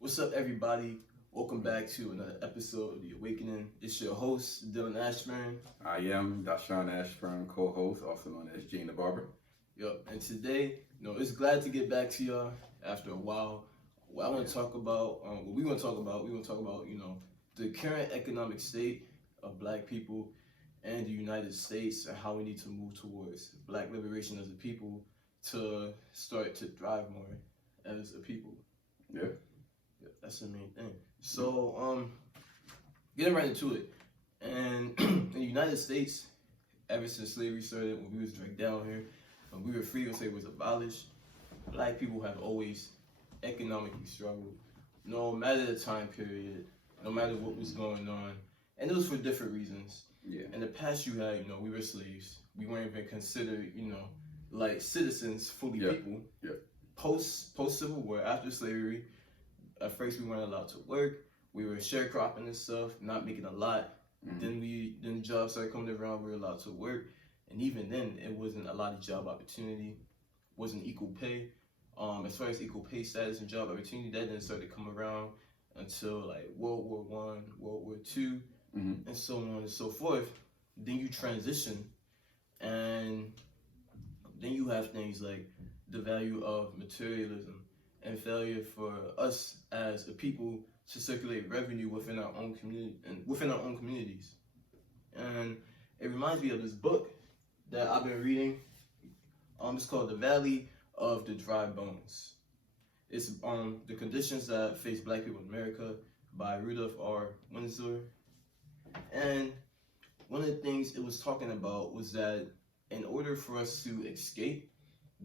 What's up, everybody? Welcome back to another episode of The Awakening. It's your host, Dylan Ashburn. I am Dashawn Ashburn, co-host, also known as Gene the Barber. Yup, and today, it's glad to get back to y'all after a while. What I want to talk about, we're going to talk about, the current economic state of Black people and the United States and how we need to move towards Black liberation as a people to start to thrive more as a people. Yeah. That's the main thing. So, getting right into it. And in the United States, ever since slavery started, when we was dragged down here, when we were free, when slavery was abolished, Black people have always economically struggled. No matter the time period, no matter what was going on. And it was for different reasons. Yeah. In the past, we were slaves. We weren't even considered, like citizens, fully people. Yeah. Post Civil War, after slavery, at first we weren't allowed to work. We were sharecropping and stuff, not making a lot. Mm-hmm. Then jobs started coming around. We were allowed to work, and even then, it wasn't a lot of job opportunity. Wasn't equal pay. As far as equal pay status and job opportunity, that didn't start to come around until like World War I, World War II, and so on and so forth. Then you transition, and then you have things like the value of materialism and failure for us as a people to circulate revenue within our own community and within our own communities. And it reminds me of this book that I've been reading. It's called The Valley of the Dry Bones. It's the conditions that face Black people in America by Rudolph R. Windsor. And one of the things it was talking about was that in order for us to escape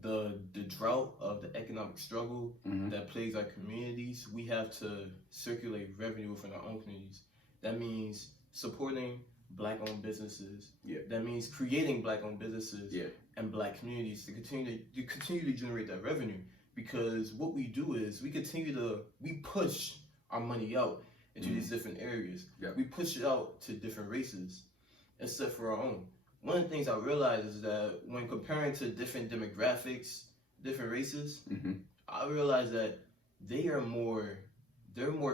the drought of the economic struggle that plagues our communities, we have to circulate revenue within our own communities. That means supporting Black-owned businesses. Yeah. That means creating Black-owned businesses Yeah. and Black communities to continue to generate that revenue. Because what we do is we push our money out into these different areas. Yeah. We push it out to different races, except for our own. One of the things I realized is that when comparing to different demographics, different races, I realized that they're more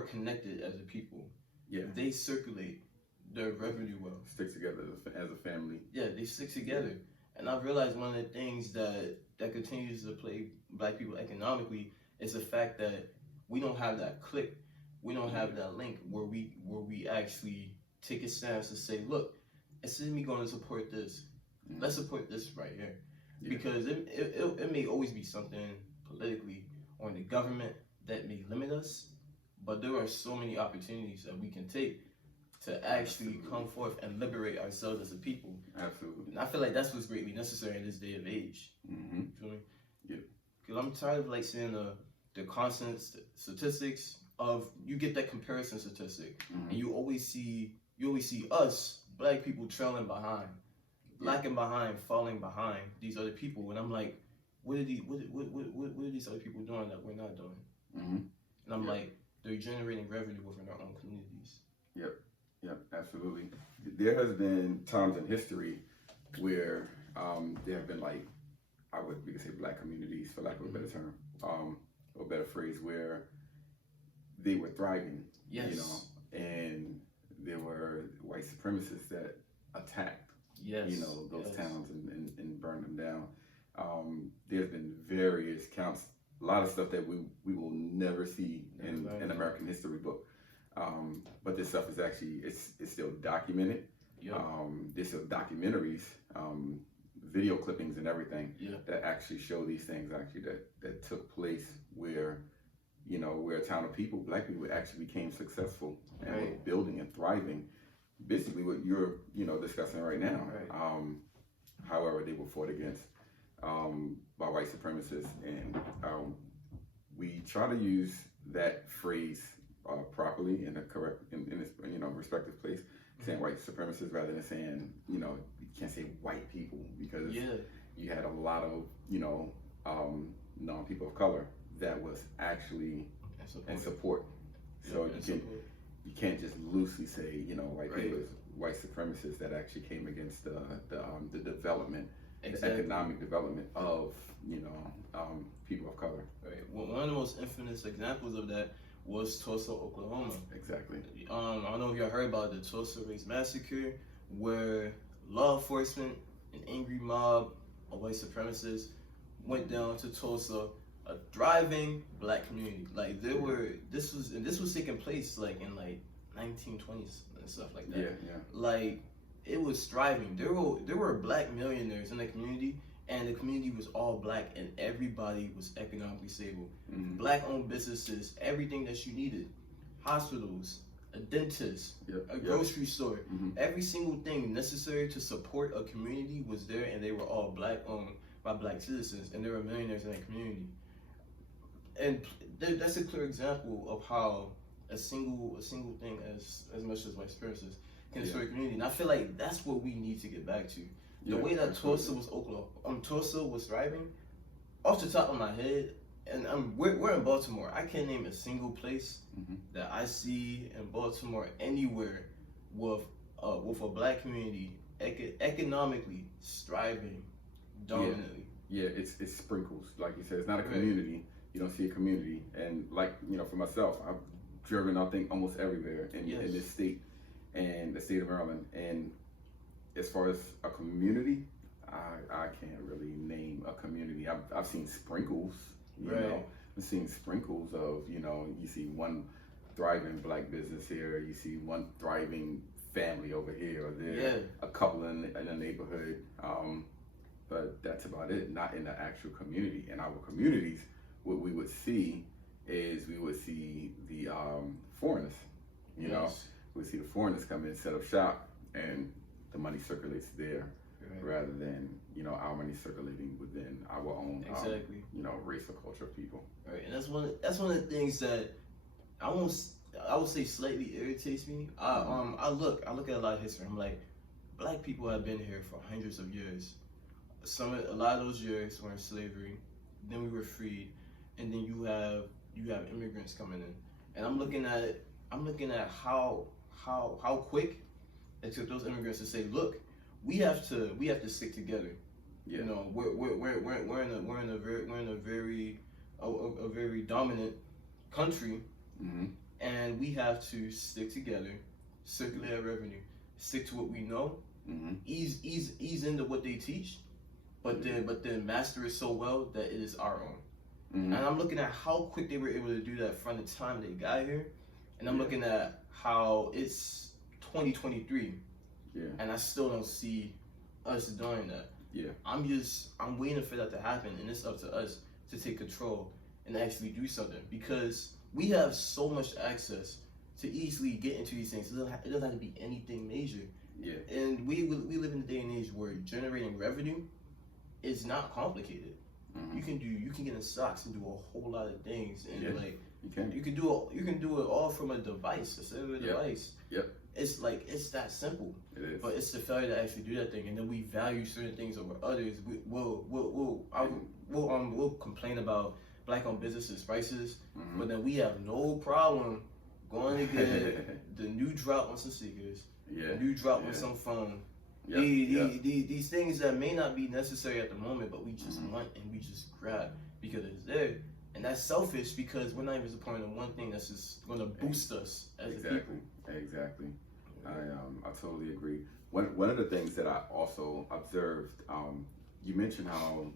connected as a people. Yeah. They circulate their revenue well. Stick together as a family. Yeah, they stick together. And I've realized one of the things that continues to plague Black people economically is the fact that we don't have that click. We don't have that link where we actually take a stance to say, look, instead of me going to support this, let's support this right here. Yeah. Because it may always be something politically or in the government that may limit us, but there are so many opportunities that we can take to actually come forth and liberate ourselves as a people. Absolutely. And I feel like that's what's greatly necessary in this day of age. You feel me? Yeah. Because I'm tired of like seeing the constant statistics of, you get that comparison statistic, and you always see us Black people trailing behind, lacking behind, falling behind these other people, and I'm like, what are these other people doing that we're not doing? And I'm like, they're generating revenue within our own communities. Yep, absolutely. There has been times in history where there have been we could say Black communities, for lack of a better term, or better phrase, where they were thriving. Yes. And there were white supremacists that attacked, those towns and burned them down. There's been various counts, a lot of stuff that we will never see in an American history book. But this stuff is actually, it's still documented. There's still documentaries, video clippings and everything that actually show these things that took place where a town of people, Black people, actually became successful and were building and thriving. Basically what you're, discussing right now. However, they were fought against by white supremacists. And we try to use that phrase properly in its respective place, saying white supremacists rather than saying, you can't say white people, because you had a lot of, non-people of color that was actually in support. So you can't just loosely say, white people is white supremacists that actually came against the development, the economic development of people of color. Right. Well, one of the most infamous examples of that was Tulsa, Oklahoma. Exactly. I don't know if y'all heard about the Tulsa Race Massacre, where law enforcement, an angry mob of white supremacists, went down to Tulsa, a thriving black community. Like this was taking place like in like 1920s and stuff like that. Yeah. Like it was thriving. There were black millionaires in the community, and the community was all black, and everybody was economically stable. Mm-hmm. Black-owned businesses, everything that you needed, hospitals, a dentist, a grocery store, every single thing necessary to support a community was there, and they were all black-owned by black citizens, and there were millionaires in that community. And that's a clear example of how a single thing as much as white supremacists can destroy a community. And I feel like that's what we need to get back to. The way that Tulsa was thriving, off the top of my head, and we're in Baltimore. I can't name a single place that I see in Baltimore anywhere with a black community economically thriving dominantly. Yeah, it's sprinkles. Like you said, it's not a community. You don't see a community. And like, for myself, I've driven, I think, almost everywhere in this state and the state of Maryland. And as far as a community, I can't really name a community. I've seen sprinkles, you know. I've seen sprinkles of, you see one thriving black business here, you see one thriving family over here or there, a couple in the neighborhood. But that's about it, not in the actual community. In our communities, what we would see is we would see the foreigners, you know. We see the foreigners come in, set up shop, and the money circulates there rather than, our money circulating within our own, race or culture of people. Right, and that's one of the things that I would say slightly irritates me. I look at a lot of history. I'm like, black people have been here for hundreds of years. A lot of those years were in slavery. Then we were freed, and then you have immigrants coming in. And I'm looking at how quick it took those immigrants to say, look, we have to stick together. Yeah. We're in a very dominant country, and we have to stick together, circulate our revenue, stick to what we know, ease into what they teach, but then master it so well that it is our own. And I'm looking at how quick they were able to do that from the time they got here, and I'm looking at how it's 2023, and I still don't see us doing that. I'm waiting for that to happen, and it's up to us to take control and actually do something, because we have so much access to easily get into these things. It doesn't have to be anything major. And we live in a day and age where generating revenue is not complicated. You can get in stocks and do a whole lot of things, and you can do it all from a device, a cellular device. It's that simple. It is. But it's the failure to actually do that thing, and then we value certain things over others. We'll complain about black-owned businesses' prices, but then we have no problem going to get the new drop on some sneakers, new drop on some phone. These things that may not be necessary at the moment, but we just want and we just grab because it's there. And that's selfish, because we're not even supporting the one thing that's just going to boost us as a people. Exactly. I totally agree. One of the things that I also observed, you mentioned how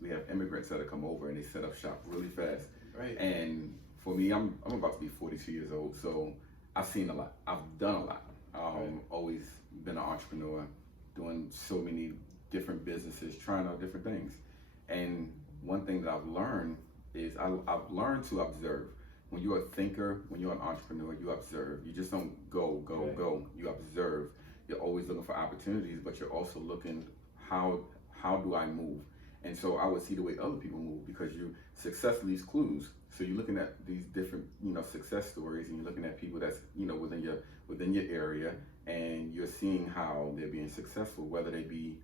we have immigrants that have come over and they set up shop really fast. Right. And for me, I'm about to be 42 years old, so I've seen a lot. I've done a lot. Always been an entrepreneur, doing so many different businesses, trying out different things. And one thing that I've learned is I've learned to observe. When you're a thinker, when you're an entrepreneur, you observe. You just don't go. You observe. You're always looking for opportunities, but you're also looking, how do I move? And so I would see the way other people move, because success leaves clues. So you're looking at these different, success stories, and you're looking at people that's, within your area, and you're seeing how they're being successful, whether they be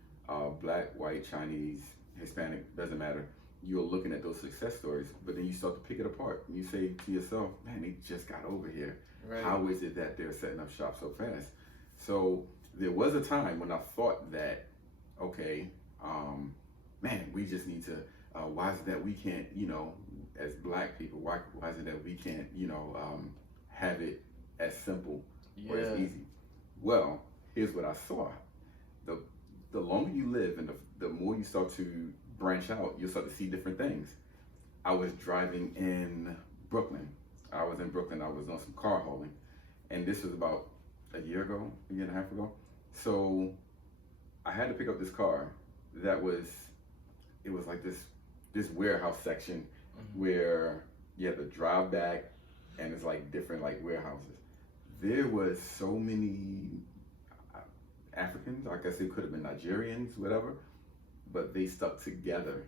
black, white, Chinese, Hispanic, doesn't matter. You're looking at those success stories, but then you start to pick it apart. And you say to yourself, man, they just got over here. Right. How is it that they're setting up shop so fast? So there was a time when I thought that, okay, man, we just need to why is it that we can't, as black people, why is it that we can't, have it as simple or as easy? Well, here's what I saw. The longer you live and the more you start to branch out, you'll start to see different things. I was driving in Brooklyn. I was in Brooklyn. I was on some car hauling. And this was about a year and a half ago. So I had to pick up this car it was like this warehouse section where you have to drive back and it's like different like warehouses. There was so many Africans, I guess it could have been Nigerians, whatever, but they stuck together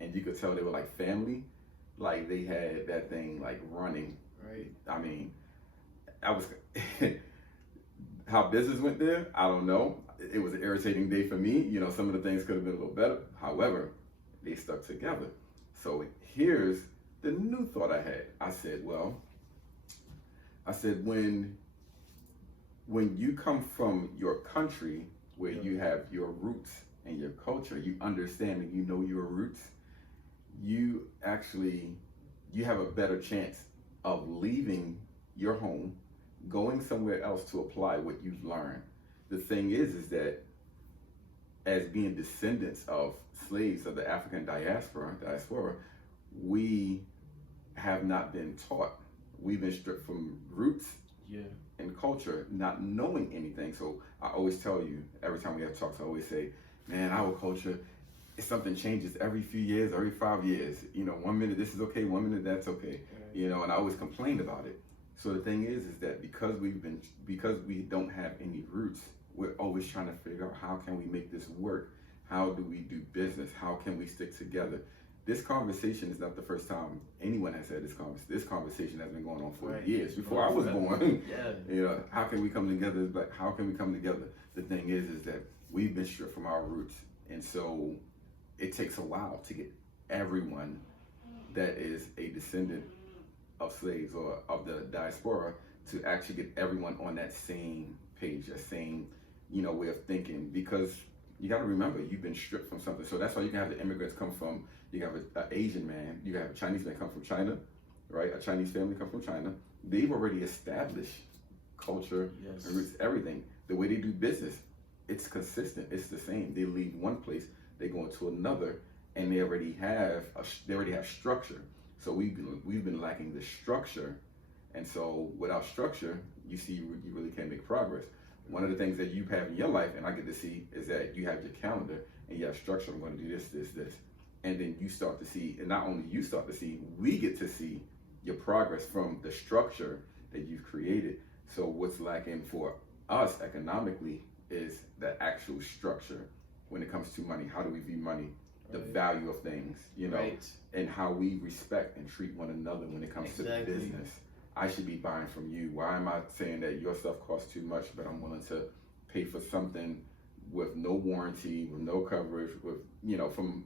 and you could tell they were like family, like they had that thing like running. Right. I mean, I was, how business went there, I don't know. It was an irritating day for me. Some of the things could have been a little better. However, they stuck together. So here's the new thought I had. I said, when you come from your country where you have your roots and your culture, you understand and you know your roots, you have a better chance of leaving your home, going somewhere else to apply what you've learned. The thing is that as being descendants of slaves of the African diaspora, we have not been taught. We've been stripped from roots and culture, not knowing anything. So I always tell you, every time we have talks, I always say, man, our culture, something changes every few years, every 5 years. 1 minute this is okay, 1 minute that's okay. And I always complain about it. So the thing is that because we don't have any roots, we're always trying to figure out how can we make this work? How do we do business? How can we stick together? This conversation is not the first time anyone has had this conversation. This conversation has been going on for years before I was born. How can we come together? But how can we come together? The thing is that we've been stripped from our roots, and so it takes a while to get everyone that is a descendant of slaves or of the diaspora to actually get everyone on that same page, that same way of thinking, because you got to remember you've been stripped from something. So that's why you can have the immigrants come from. You have an Asian man, you have a Chinese man come from China, right? A Chinese family come from China. They've already established culture and roots, everything. The way they do business, it's consistent. It's the same. They leave one place, they go into another, and they already have structure. So we've been lacking the structure, and so without structure, you really can't make progress. One of the things that you have in your life, and I get to see, is that you have your calendar and you have structure. I'm going to do this, and then you start to see, and not only you start to see, we get to see your progress from the structure that you've created. So what's lacking for us economically is the actual structure when it comes to money. How do we view money? The value of things, and how we respect and treat one another when it comes to business. I should be buying from you. Why am I saying that your stuff costs too much, but I'm willing to pay for something with no warranty, with no coverage, with from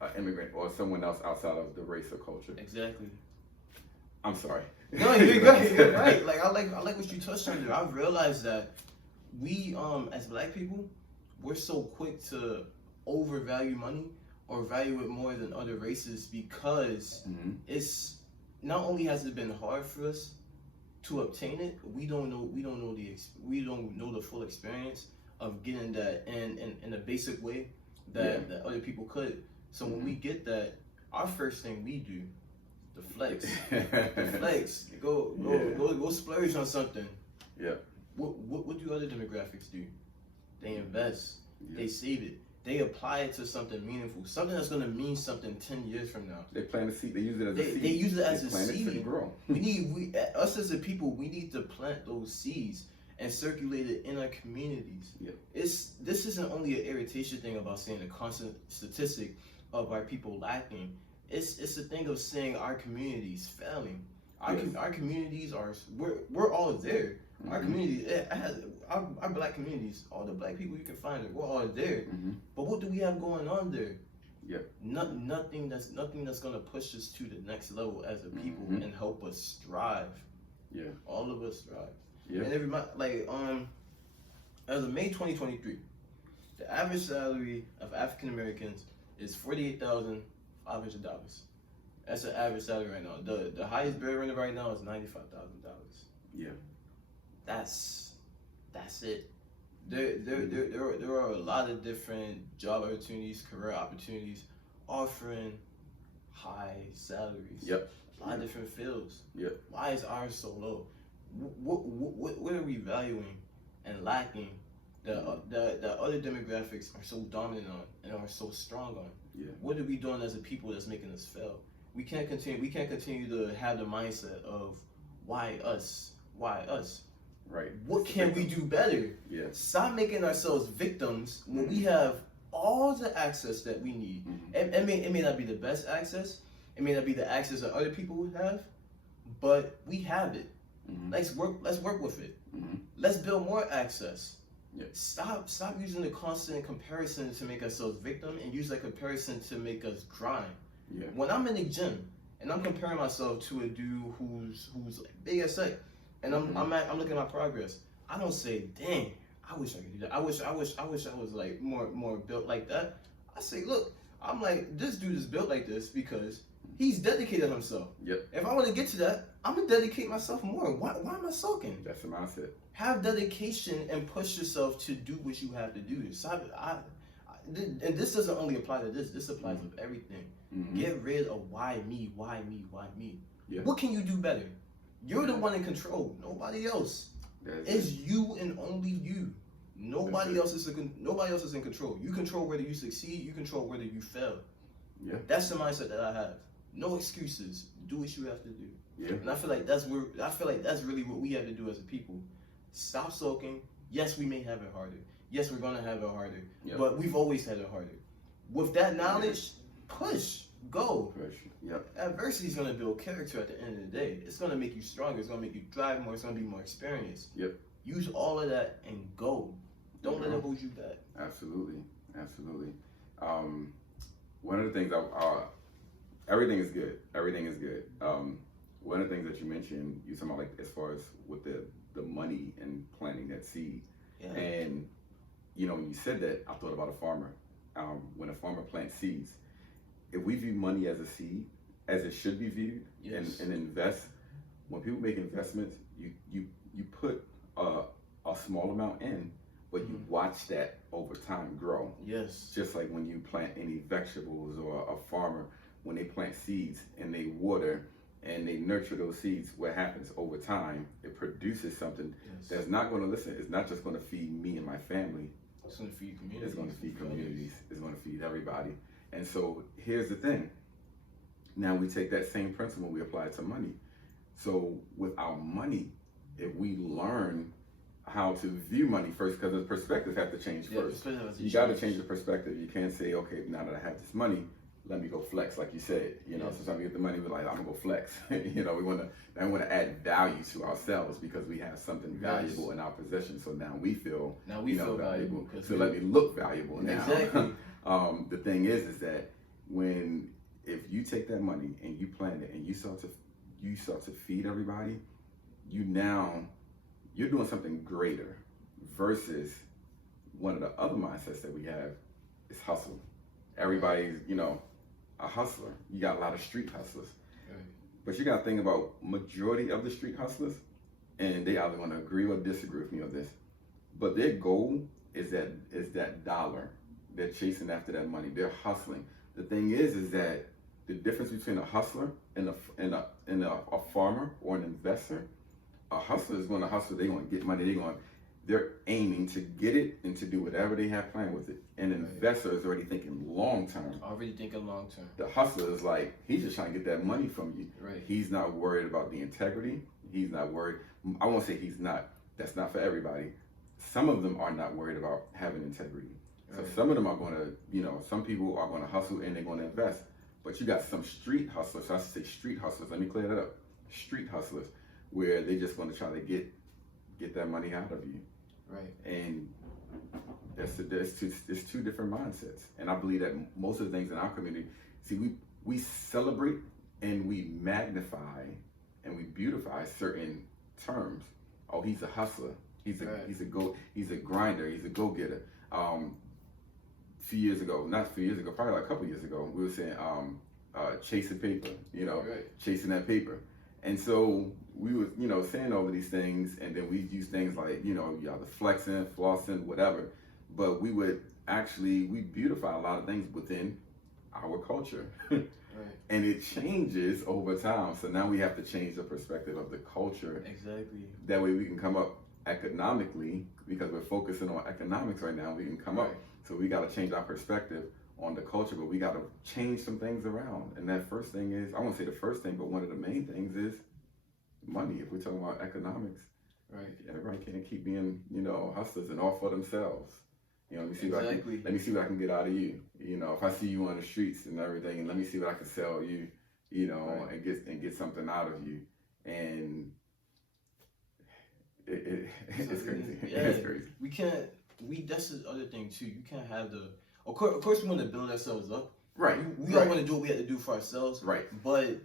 an immigrant or someone else outside of the race or culture? Exactly. I'm sorry. No, you're good. You're right. Like I like what you touched on there. I've realized that we as black people, we're so quick to overvalue money or value it more than other races because it's not only has it been hard for us to obtain it, we don't know the full experience of getting that in a basic way that other people could. So when we get that, our first thing we do, the flex, go splurge on something. Yeah. What do other demographics do? They invest. They save it. They apply it to something meaningful, something that's going to mean something 10 years from now. They plant a seed. They use it as a seed. They use it as a seed. It grow. Us as a people, we need to plant those seeds and circulate it in our communities. Yeah. This isn't only an irritation thing about saying a constant statistic of our people lacking. It's a thing of saying our communities failing. Our communities we're all there. Our community, our black communities, all the black people you can find, we're all there. But what do we have going on there? Yeah. Nothing that's gonna push us to the next level as a people and help us thrive. Yeah. All of us thrive. Yeah. And as of May 2023, the average salary of African Americans is $48,500. $500. That's an average salary right now. The highest breadwinner right now is $95,000. Yeah. That's it. There are a lot of different job opportunities, career opportunities, offering high salaries. Yep. A lot of different fields. Yep. Why is ours so low? What are we valuing and lacking that other demographics are so dominant on and are so strong on? Yeah. What are we doing as a people that's making us fail? We can't continue to have the mindset of why us? Why us? Right. What can we do better? Yeah. Stop making ourselves victims when we have all the access that we need. It may not be the best access. It may not be the access that other people would have, but we have it. Let's work with it. Let's build more access. Yeah. Stop using the constant comparison to make ourselves victim, and use that comparison to make us grind. Yeah. When I'm in the gym and I'm comparing myself to a dude who's like big as heck, and I'm looking at my progress, I don't say, dang, I wish I could do that. I wish I was like more built like that. I say, look, I'm like, this dude is built like this because he's dedicated himself. Yep. If I want to get to that, I'm gonna dedicate myself more. Why am I sulking? That's the mindset. Have dedication and push yourself to do what you have to do. And this doesn't only apply to this. This applies with everything. Get rid of why me. Yeah. What can you do better? You're the one in control. Nobody else. It's you and only you. Nobody else is in control. You control whether you succeed. You control whether you fail. Yeah. That's the mindset that I have. No excuses. Do what you have to do. Yeah. And I feel like that's really what we have to do as a people. Stop sulking. Yes, we may have it harder. Yes, we're gonna have it harder. Yep. But we've always had it harder. With that knowledge, push. Go. Push. Yep. Adversity is gonna build character at the end of the day. It's gonna make you stronger. It's gonna make you drive more. It's gonna be more experience. Yep. Use all of that and go. Don't let it hold you back. Absolutely. One of the things everything is good. One of the things that you mentioned, you talking about like as far as with the money and planting that seed. Yeah. And when you said that, I thought about a farmer. When a farmer plants seeds, if we view money as a seed, as it should be viewed, yes. and invest, when people make investments, you put a small amount in, but you watch that over time grow. Yes. Just like when you plant any vegetables, or a farmer, when they plant seeds and they water and they nurture those seeds, what happens over time, it produces something that's not going to it's not just going to feed me and my family. It's going to feed communities. It's going to feed communities. It's going to feed everybody. And so here's the thing. Now we take that same principle, we apply it to money. So with our money, if we learn how to view money first, because the perspectives have to change first. You got to change the perspective. You can't say, okay, now that I have this money, let me go flex, like you said. Sometimes we get the money, we're like, I'm gonna go flex. We want to add value to ourselves because we have something valuable in our possession. So now we feel feel valuable. So let me look valuable now. Exactly. The thing is that if you take that money and you plant it and you start to feed everybody, you're doing something greater versus one of the other mindsets that we have is hustle. Everybody's, a hustler. You got a lot of street hustlers. Right. But you got to think about majority of the street hustlers, and they either going to agree or disagree with me on this, but their goal is that dollar. They're chasing after that money. They're hustling. The thing is that the difference between a hustler and a farmer or an investor, a hustler is going to hustle. They're going to get money. They're aiming to get it and to do whatever they have planned with it. And an investor is already thinking long term. The hustler is like, he's just trying to get that money from you. Right. He's not worried about the integrity. He's not worried. I won't say he's not. That's not for everybody. Some of them are not worried about having integrity. So some of them are going to, some people are going to hustle and they're going to invest. But you got some street hustlers. So I should say street hustlers. Let me clear that up. Street hustlers, where they're just going to try to get that money out of you. Right. And there's two different mindsets. And I believe that most of the things in our community, we celebrate and we magnify and we beautify certain terms. Oh, he's a hustler. He's a grinder. He's a go-getter. Probably like a couple years ago, we were saying chasing paper, Right. chasing that paper. And so we were, saying all of these things, and then we use things like, either flexing, flossing, whatever. But we beautify a lot of things within our culture. Right. And it changes over time. So now we have to change the perspective of the culture. Exactly. That way we can come up economically, because we're focusing on economics right now. We can come up. So we got to change our perspective on the culture, but we got to change some things around. And that first thing is, I won't say the first thing, but one of the main things is money. If we're talking about economics, right? Everybody can't keep being, hustlers and all for themselves. Let me see exactly. let me see what I can get out of you. If I see you on the streets and everything, and let me see what I can sell you, right. and get something out of you. And it's crazy. Yeah, it's crazy. We can't. That's the other thing too. You can't have the. Of course, we want to build ourselves up. Right. We don't want to do what we have to do for ourselves. Right. But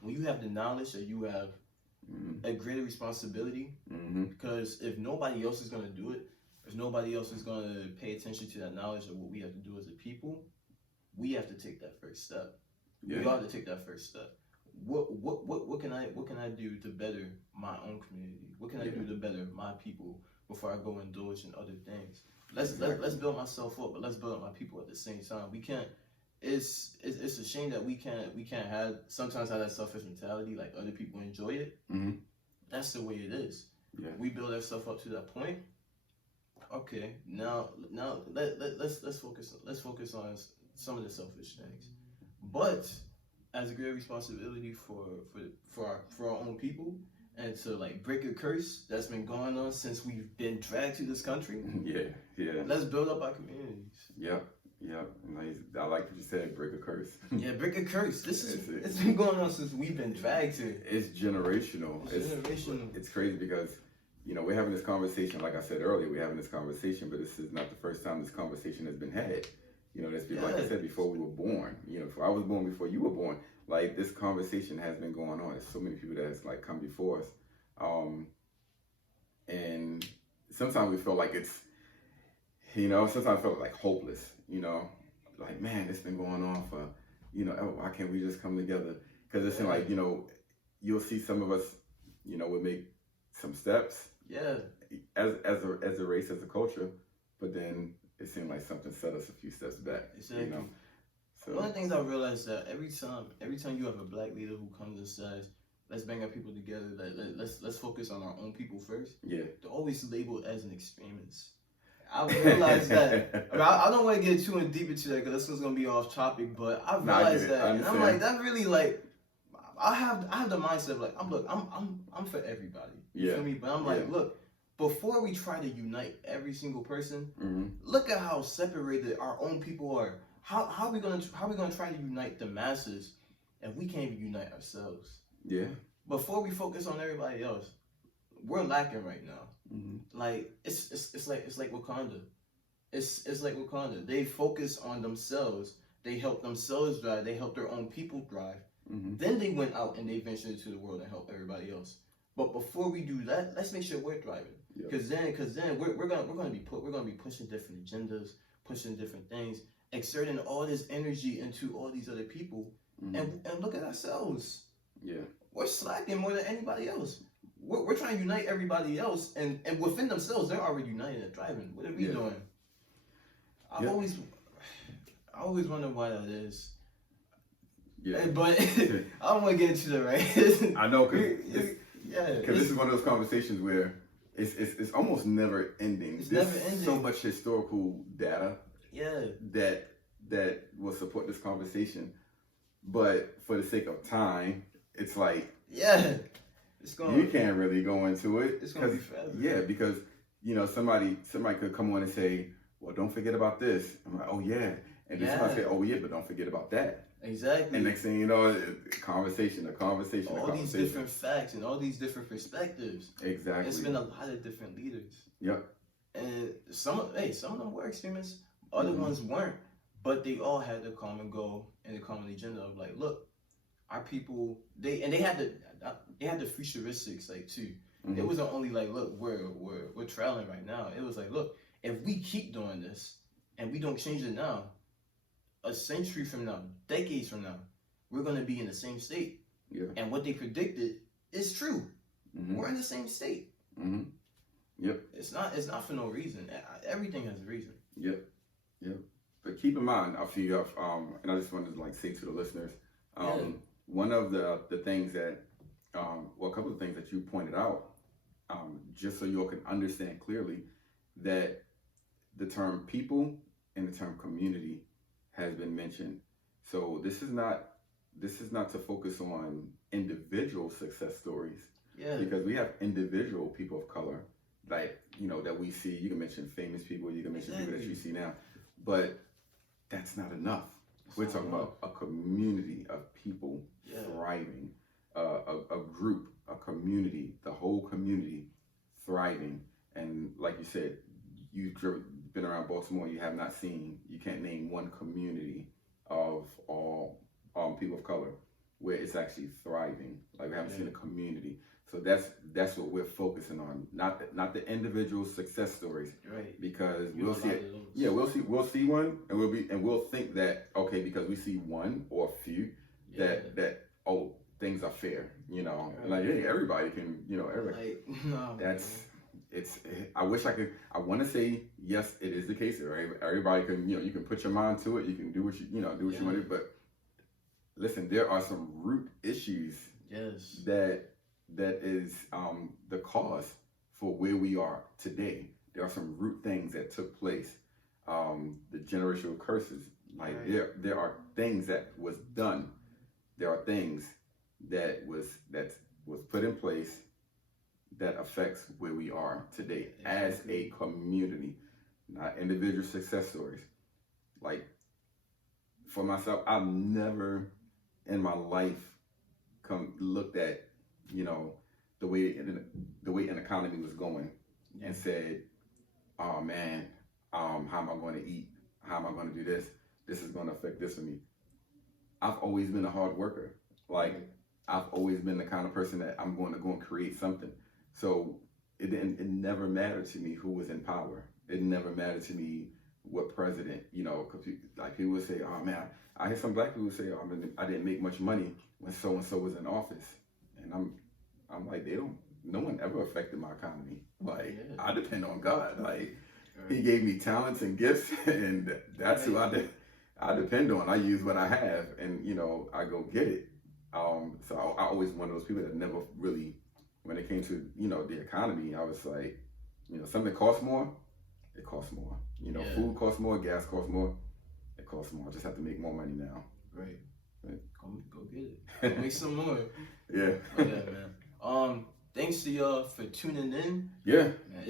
when you have the knowledge that you have mm-hmm. a greater responsibility, mm-hmm. because if nobody else is going to do it, if nobody else is going to pay attention to that knowledge of what we have to do as a people, we have to take that first step. Yeah. We ought to take that first step. What can I do to better my own community? What can I do to better my people before I go indulge in other things? Let's build myself up, but let's build up my people at the same time. We can't. It's a shame that we can't have sometimes have that selfish mentality. Like other people enjoy it. Mm-hmm. That's the way it is. Yeah. We build ourselves up to that point. Okay, now let's focus on some of the selfish things, but as a great responsibility for our own people, and to like break a curse that's been going on since we've been dragged to this country. Yeah. Let's build up our communities. Yep. I like what you said, break a curse. Yeah, break a curse. It's been going on since we've been dragged here. It's generational. It's crazy because, we're having this conversation, like I said earlier, we're having this conversation, but this is not the first time this conversation has been had. Like I said, before we were born. Before I was born, before you were born. Like, this conversation has been going on. There's so many people that has like come before us. And sometimes we feel like it's, sometimes I feel like hopeless, like, man, it's been going on for, why can't we just come together? Because it seems like, you'll see some of us, we'll make some steps. Yeah. As a race, as a culture, but then it seemed like something set us a few steps back. Exactly. So one of the things I realized that every time you have a black leader who comes and says, let's bring our people together, let's focus on our own people first. Yeah. They're always labeled as an extremist. I realized that. I don't want to get too in deep into that because this one's gonna be off topic, but I realized that, and I'm like, that really like, I have the mindset of like, I'm for everybody. You feel me? But I'm like, look, before we try to unite every single person, mm-hmm. look at how separated our own people are. How are we gonna try to unite the masses if we can't even unite ourselves? Yeah. Before we focus on everybody else, we're lacking right now. Mm-hmm. Like it's like Wakanda. It's like Wakanda. They focus on themselves. They help themselves thrive. They help their own people thrive. Mm-hmm. Then they went out and they ventured into the world and helped everybody else. But before we do that, let's make sure we're thriving. Because then we're gonna be pushing different agendas, pushing different things, exerting all this energy into all these other people, mm-hmm. and look at ourselves. Yeah, we're slacking more than anybody else. We're trying to unite everybody else, and within themselves, they're already united and thriving. What are we doing? I always wonder why that is. Yeah, but I don't want to get into that, right? I know, because this is one of those conversations where it's almost never ending. There's never ending. So much historical data. Yeah. That will support this conversation, but for the sake of time, it's like you can't really go into it. It's gonna be forever. Yeah, because somebody could come on and say, well, don't forget about this. I'm like, oh yeah, and then somebody say, oh yeah, but don't forget about that. Exactly. And next thing you know, conversation. All these different facts and all these different perspectives. Exactly. It's been a lot of different leaders. Yep. And some of them were extremists. Other mm-hmm. ones weren't. But they all had the common goal and the common agenda of like, look, our people. They had the futuristics like too. Mm-hmm. It wasn't only like, look, we're trailing right now. It was like, look, if we keep doing this and we don't change it now, a century from now, decades from now, we're going to be in the same state. Yeah. And what they predicted is true. Mm-hmm. We're in the same state. Mm-hmm. Yep. It's not for no reason. Everything has a reason. Yep. Yep. But keep in mind, I feel, and I just wanted to like say to the listeners, one of the things that, well, a couple of things that you pointed out, just so you all can understand clearly that the term people and the term community has been mentioned. So this is not to focus on individual success stories. Yeah. Because we have individual people of color, like, you know, that we see. You can mention famous people, you can mention people that you see now, but that's not enough. We're talking about a community of people thriving, a group, a community, the whole community thriving. And like you said, you've been around Baltimore, you can't name one community of all people of color where it's actually thriving. Like we haven't seen a community. So that's what we're focusing on, not the individual success stories, right? Because we'll see it. Yeah, we'll see one, and we'll think that, okay, because we see one or a few, that things are fair, you know, right. Like, hey, everybody can, you know, everybody. Like, no, I want to say yes, it is the case. Everybody can, you know, you can put your mind to it, you can do what you want to do, but listen, there are some root issues. Yes. That is the cause for where we are today. There are some root things that took place. The generational curses. Like there are things that was done. There are things that was put in place that affects where we are today as a community, not individual success stories. Like for myself, I've never in my life looked at, you know, the way an economy was going and said, oh man, how am I going to eat? How am I going to do this? This is going to affect this for me. I've always been a hard worker. Like I've always been the kind of person that I'm going to go and create something. So it never mattered to me who was in power. It never mattered to me what president, you know, because like people would say, oh man, I hear some black people say, oh, I didn't make much money when so-and-so was in office. And I'm like, no one ever affected my economy. Like I depend on God. Like He gave me talents and gifts, and that's who I depend on. I use what I have, and you know, I go get it. So I always one of those people that never really, when it came to, you know, the economy, I was like, you know, something costs more, it costs more. You know, food costs more, gas costs more, it costs more. I just have to make more money now. Right. Go get it. Go make some more. Yeah. Man. Thanks to y'all for tuning in. Yeah. Man,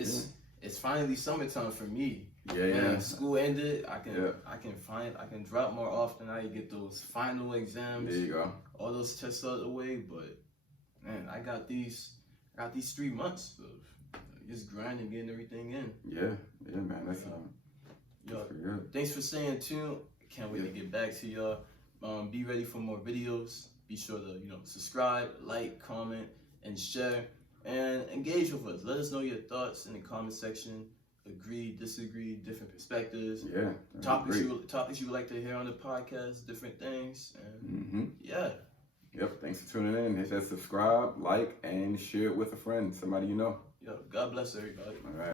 it's finally summertime for me. Yeah. School ended. I can drop more often. I can get those final exams. There you go. All those tests out of the way, but man, I got these 3 months of just grinding, getting everything in. Yeah, man. That's good. Thanks for staying tuned. Can't wait to get back to y'all. Be ready for more videos. Be sure to, you know, subscribe, like, comment, and share, and engage with us. Let us know your thoughts in the comment section. Agree, disagree, different perspectives. Yeah. Topics you would like to hear on the podcast, different things. And Yep. Thanks for tuning in. Hit that subscribe, like, and share it with a friend, somebody you know. God bless everybody. All right.